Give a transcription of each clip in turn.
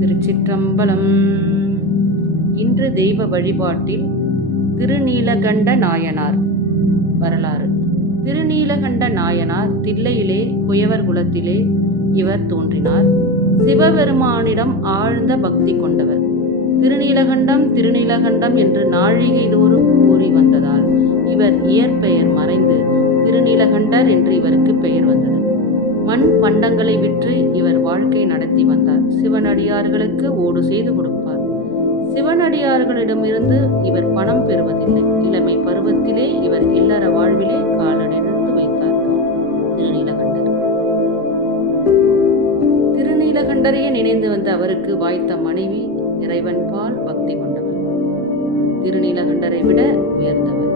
திருச்சிற்றம்பலம். இன்று தெய்வ வழிபாட்டில் திருநீலகண்ட நாயனார் வரலாறு. திருநீலகண்ட நாயனார் தில்லையிலே குயவர் குலத்திலே இவர் தோன்றினார். சிவபெருமானிடம் ஆழ்ந்த பக்தி கொண்டவர். திருநீலகண்டம் திருநீலகண்டம் என்று நாழிகை தோறும் கூறி வந்ததால் இவர் இயற்பெயர் மறைந்து திருநீலகண்டர் என்று இவருக்கு பெயர் வந்தது. மண் பண்டங்களை விற்று இவர் வாழ்க்கை நடத்தி வந்தார். சிவனடியார்களுக்கு ஓடு செய்து கொடுப்பார். சிவனடியார்களிடமிருந்து இவர் பணம் பெறுவதில்லை. இளமை பருவத்திலே இவர் இல்லற வாழ்விலே காலடித்து வைத்தார் திருநீலகண்டர். திருநீலகண்டரையே நினைந்து வந்த அவருக்கு வாய்த்த மனைவி இறைவன் பால் பக்தி கொண்டவர். திருநீலகண்டரை விட உயர்ந்தவர்.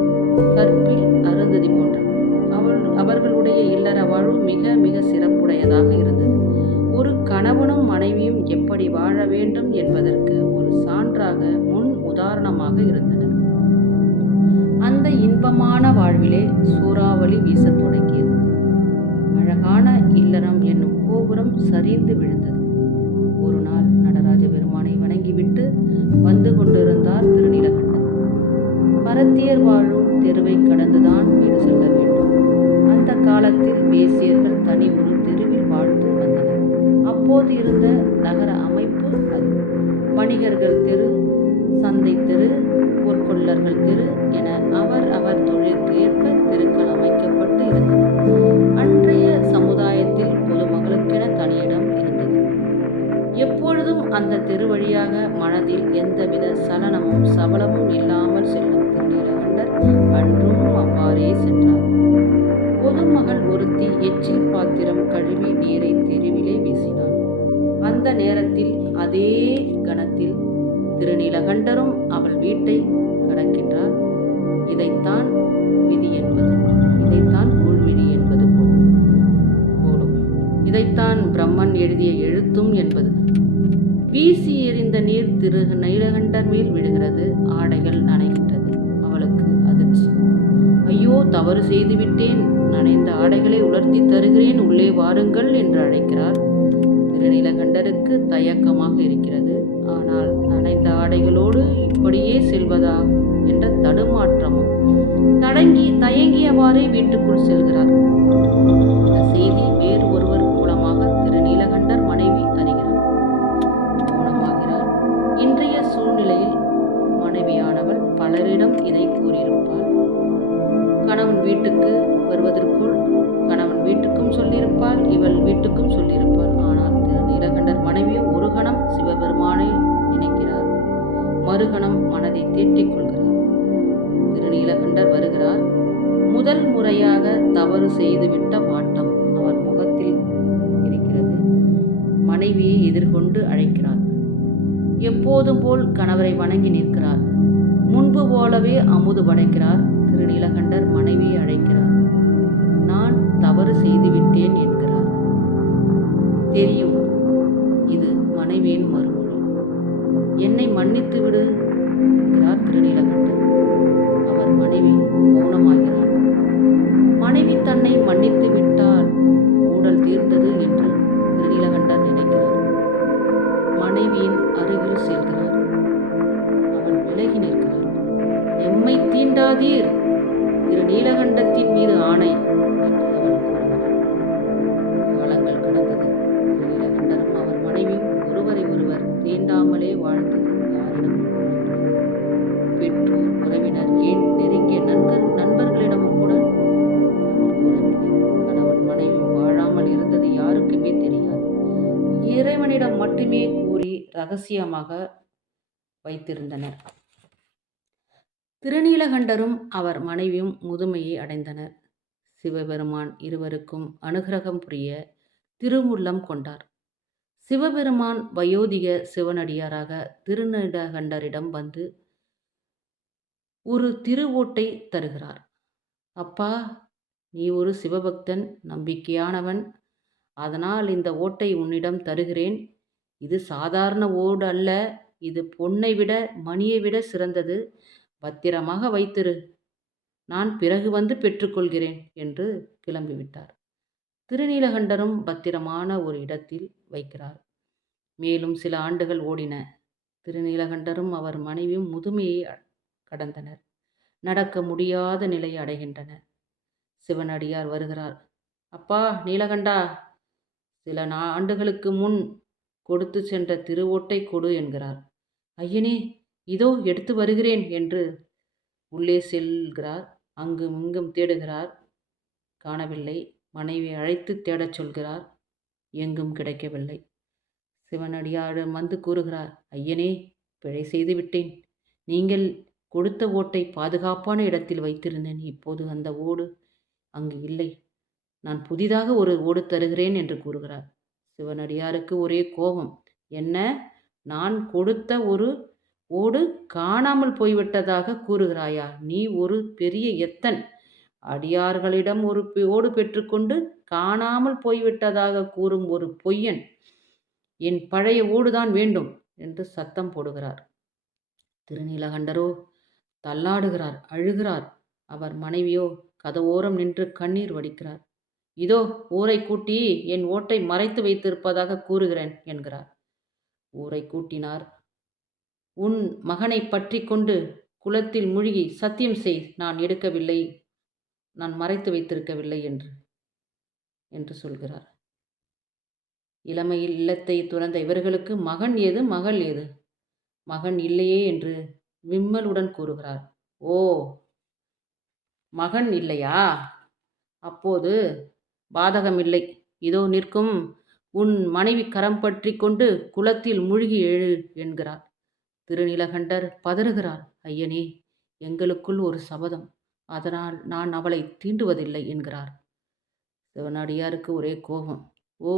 கற்பில் அருந்ததி போன்றவர். அவர்களுடைய இல்லற வாழ்வு மிக மிக சிறப்புடையதாக இருந்தது. ஒரு கணவனும் மனைவியும் எப்படி வாழ வேண்டும் என்பதற்கு ஒரு சான்றாக முன் உதாரணமாக இருந்தனர். அந்த இன்பமான வாழ்விலே சூறாவளி வீசத் தொடங்கியது. அழகான இல்லறம் என்னும் கோபுரம் சரிந்து விழுந்தது. ஒரு நாள் நடராஜ பெருமானை வணங்கிவிட்டு வந்து கொண்டிருந்தார் திருநீலகண்டர். பரத்தியர் வாழும் தெருவை கடந்துதான் வீடு செல்ல வேண்டும். அந்த காலத்தில் வேசியர்கள் தனி ஒரு தெருவில் வாழ்ந்து வந்தனர். அப்போது இருந்த நகர அமைப்பு அது. வணிகர்கள் தெரு, சந்தை தெரு, பொற்கொள்ளர்கள் தெரு என அவர் தொழிலுக்கு ஏற்ப தெருக்கள் அமைக்கப்பட்டு இருந்தது. அன்றைய சமுதாயத்தில் பொதுமக்களுக்கென தனியிடம் இருந்தது. எப்பொழுதும் அந்த தெரு வழியாக மனதில் எந்தவித சலனமும் சபலமும் இல்லாமல் செல்லும் திருநீலகண்டர் அன்றும் அவ்வாறே சென்றார். பொதுமகள் ஒருத்தி எச்சில் பாத்திரம் கழுவி நீரை தெருவிலே வீசினாள். அந்த நேரத்தில் அதே கணத்தில் திருநீலகண்டரும் அவள் வீட்டை கடக்கின்றார். இதைத்தான் விதி என்பது, இதைத்தான் உள்விழி என்பது போடும், இதைத்தான் பிரம்மன் எழுதிய எழுத்தும் என்பது. வீசி எறிந்த நீர் திருநீலகண்டர் மேல் விழுகிறது. ஆடைகள் நனைகின்றது. அவளுக்கு அதிர்ச்சி. ஐயோ, தவறு செய்துவிட்டேன். நனைந்த ஆடைகளை உலர்த்தி தருகிறேன், உள்ளே வாருங்கள் என்று அழைக்கிறார். திருநீலகண்டருக்கு தயக்கமாக இருக்கிறது. ஆனால் நனைந்த ஆடைகளோடு இப்படியே செல்வதா என்ற தடுமாற்றமும் தயங்கியவாறே வீட்டுக்குள் செல்கிறார். இந்த செய்தி வேறு ஒருவர் மூலமாக திருநீலகண்டர் மனைவி அறிகிறார். மௌனமாகிறார். இன்றைய சூழ்நிலையில் மனைவியானவள் பலரிடம் இதை கூறியிருப்பாள். கணவன் வீட்டுக்கு வருவதற்குள் கணவன் வீட்டுக்கும் சொல்லியிருப்பாள், இவள் வீட்டுக்கும் சொல்லியிருப்பாள். ஆனால் திருநீலகண்டர் மனைவியோ ஒரு கணம் சிவபெருமானை நினைக்கிறார், மறுகணம் மனதை தேற்றிக் கொள்கிறார். திருநீலகண்டர் வருகிறார். முதல் முறையாக தவறு செய்துவிட்ட வாட்டம் அவர் முகத்தில் இருக்கிறது. மனைவியை எதிர்கொண்டு அழைக்கிறார். எப்போதும் போல் கணவரை வணங்கி நிற்கிறார். முன்பு போலவே அமுது படைக்கிறார். திருநீலகண்டர் மனைவியை அழைக்கிறார். நான் தவறு செய்துவிட்டேன் என்கிறார். தெரியும், இது மனைவியின் மறுமொழி. என்னை மன்னித்து விடு என்கிறார் திருநீலகண்டர். அவர் மனைவி மௌனமாகிறார். மனைவி தன்னை மன்னித்து விட்டால் ஊடல் தீர்ந்தது என்று திருநீலகண்டர் நினைக்கிறார். மனைவியின் அருகில் செல்கிறார். அவள் விலகி நிற்கிறார். எம்மை தீண்டாதீர், திருநீலகண்டத்தின் மீது ஆணை என்று அவள் கூறுகிறாள். காலங்கள் கடந்தது. திருநீலகண்டரும் அவர் மனைவியும் ஒருவரை ஒருவர் தீண்டாமலே வாழ்ந்தது யாரிடமும் பெற்றோர், உறவினர், ஏன் நெருங்கிய நண்பர்களிடமும் கூட கூறவில்லை. கணவன் மனைவி வாழாமல் இருந்தது யாருக்குமே தெரியாது. இறைவனிடம் மட்டுமே கூறி ரகசியமாக வைத்திருந்தனர். திருநீலகண்டரும் அவர் மனைவியும் முதுமையை அடைந்தனர். சிவபெருமான் இருவருக்கும் அனுகிரகம் புரிய திருவுள்ளம் கொண்டார். சிவபெருமான் வயோதிக சிவனடியாராக திருநீலகண்டரிடம் வந்து ஒரு திருவோட்டை தருகிறார். அப்பா, நீ ஒரு சிவபக்தன், நம்பிக்கையானவன். அதனால் இந்த ஓட்டை உன்னிடம் தருகிறேன். இது சாதாரண ஓடு அல்ல, இது பொன்னை விட மணியை விட சிறந்தது. பத்திரமாக வைத்திரு, நான் பிறகு வந்து பெற்றுக்கொள்கிறேன் என்று கிளம்பிவிட்டார். திருநீலகண்டரும் பத்திரமான ஒரு இடத்தில் வைக்கிறார். மேலும் சில ஆண்டுகள் ஓடின. திருநீலகண்டரும் அவர் மனைவியும் முதுமையை கடந்தனர். நடக்க முடியாத நிலையை அடைகின்றனர். சிவனடியார் வருகிறார். அப்பா நீலகண்டா, சில ஆண்டுகளுக்கு முன் கொடுத்து சென்ற திருவோட்டை கொடு என்கிறார். ஐயனே, இதோ எடுத்து வருகிறேன் என்று உள்ளே செல்கிறார். அங்கும் இங்கும் தேடுகிறார். காணவில்லை. மனைவியை அழைத்து தேடச் சொல்கிறார். எங்கும் கிடைக்கவில்லை. சிவனடியாரிடம் வந்து கூறுகிறார். ஐயனே, பிழை செய்து விட்டேன். நீங்கள் கொடுத்த ஓட்டை பாதுகாப்பான இடத்தில் வைத்திருந்தேன். இப்போது அந்த ஓடு அங்கு இல்லை. நான் புதிதாக ஒரு ஓடு தருகிறேன் என்று கூறுகிறார். சிவனடியாருக்கு ஒரே கோபம். என்ன, நான் கொடுத்த ஒரு ஓடு காணாமல் போய்விட்டதாக கூறுகிறாயா? நீ ஒரு பெரிய எத்தன். அடியார்களிடம் ஒரு ஓடு பெற்றுக்கொண்டு காணாமல் போய்விட்டதாக கூறும் ஒரு பொய்யன். என் பழைய ஓடுதான் வேண்டும் என்று சத்தம் போடுகிறார். திருநீலகண்டரோ தள்ளாடுகிறார், அழுகிறார். அவர் மனைவியோ கதவோரம் நின்று கண்ணீர் வடிக்கிறார். இதோ ஊரை கூட்டி என் ஓட்டை மறைத்து வைத்திருப்பதாக கூறுகிறேன் என்கிறார். ஊரை கூட்டினார். உன் மகனை பற்றி கொண்டு குளத்தில் மூழ்கி சத்தியம் செய், நான் எடுக்கவில்லை, நான் மறைத்து வைத்திருக்கவில்லை என்று சொல்கிறார். இளமையில் இல்லத்தை துறந்த இவர்களுக்கு மகன் ஏது மகள் ஏது? மகன் இல்லையே என்று விம்மலுடன் கூறுகிறார். ஓ, மகன் இல்லையா? அப்போது பாதகமில்லை. இதோ நிற்கும் உன் மனைவி கரம் பற்றி கொண்டு குளத்தில் மூழ்கி எழு என்கிறார். திருநீலகண்டர் பதறுகிறார். ஐயனே, எங்களுக்குள் ஒரு சபதம், அதனால் நான் அவளை தீண்டுவதில்லை என்கிறார். சிவனடியாருக்கு ஒரே கோபம். ஓ,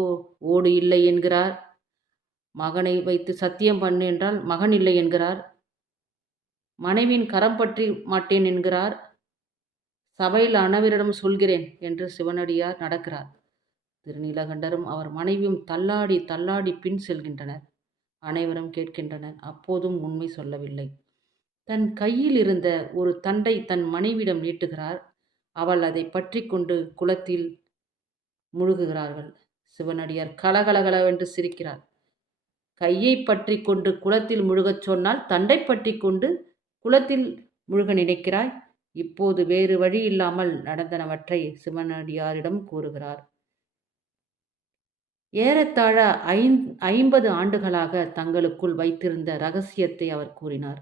ஓடு இல்லை என்கிறார். மகனை வைத்து சத்தியம் பண்ணு என்றால் மகன் இல்லை என்கிறார். மனைவியின் கரம் பற்றி மாட்டேன் என்கிறார். சபையில் அனைவரிடம் சொல்கிறேன் என்று சிவனடியார் நடக்கிறார். திருநீலகண்டரும் அவர் மனைவியும் தள்ளாடி தள்ளாடி பின் செல்கின்றனர். அனைவரும் கேட்கின்றனர். அப்போதும் உண்மை சொல்லவில்லை. தன் கையில் இருந்த ஒரு தண்டை தன் மனைவியிடம் நீட்டுகிறார். அவள் அதை பற்றி கொண்டு குளத்தில் முழுகுகிறார்கள். சிவனடியார் கலகலகலவென்று சிரிக்கிறார். கையை பற்றி கொண்டு குளத்தில் முழுகச் சொன்னால் தண்டை பற்றி கொண்டு குளத்தில் முழுக நினைக்கிறாய்? இப்போது வேறு வழி இல்லாமல் நடந்தனவற்றை சிவனடியாரிடம் கூறுகிறார். ஏறத்தாழ 50 ஆண்டுகளாக தங்களுக்குள் வைத்திருந்த இரகசியத்தை அவர் கூறினார்.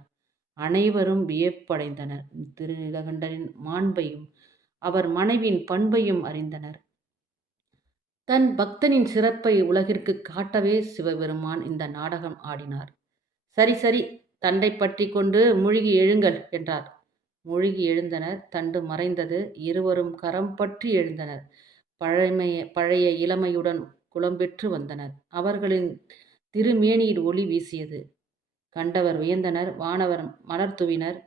அனைவரும் வியப்படைந்தனர். திருநீலகண்டரின் மாண்பையும் அவர் மனைவியின் பண்பையும் அறிந்தனர். தன் பக்தனின் சிறப்பை உலகிற்கு காட்டவே சிவபெருமான் இந்த நாடகம் ஆடினார். சரி சரி, தண்டை பற்றி கொண்டு மூழ்கி எழுங்கள் என்றார். மூழ்கி எழுந்தனர். தண்டு மறைந்தது. இருவரும் கரம் பற்றி எழுந்தனர். பழைய இளமையுடன் குளம்பெற்று வந்தனர். அவர்களின் திருமேனியில் ஒளி வீசியது. கண்டவர் வியந்தனர். வானவர் மலர் தூவினர்.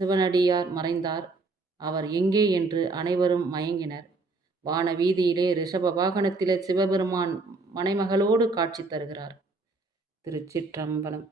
சிவனடியார் மறைந்தார். அவர் எங்கே என்று அனைவரும் மயங்கினர். வான வீதியிலே ரிஷப வாகனத்திலே சிவபெருமான் மனைமகளோடு காட்சி தருகிறார். திருச்சிற்றம்பலம்.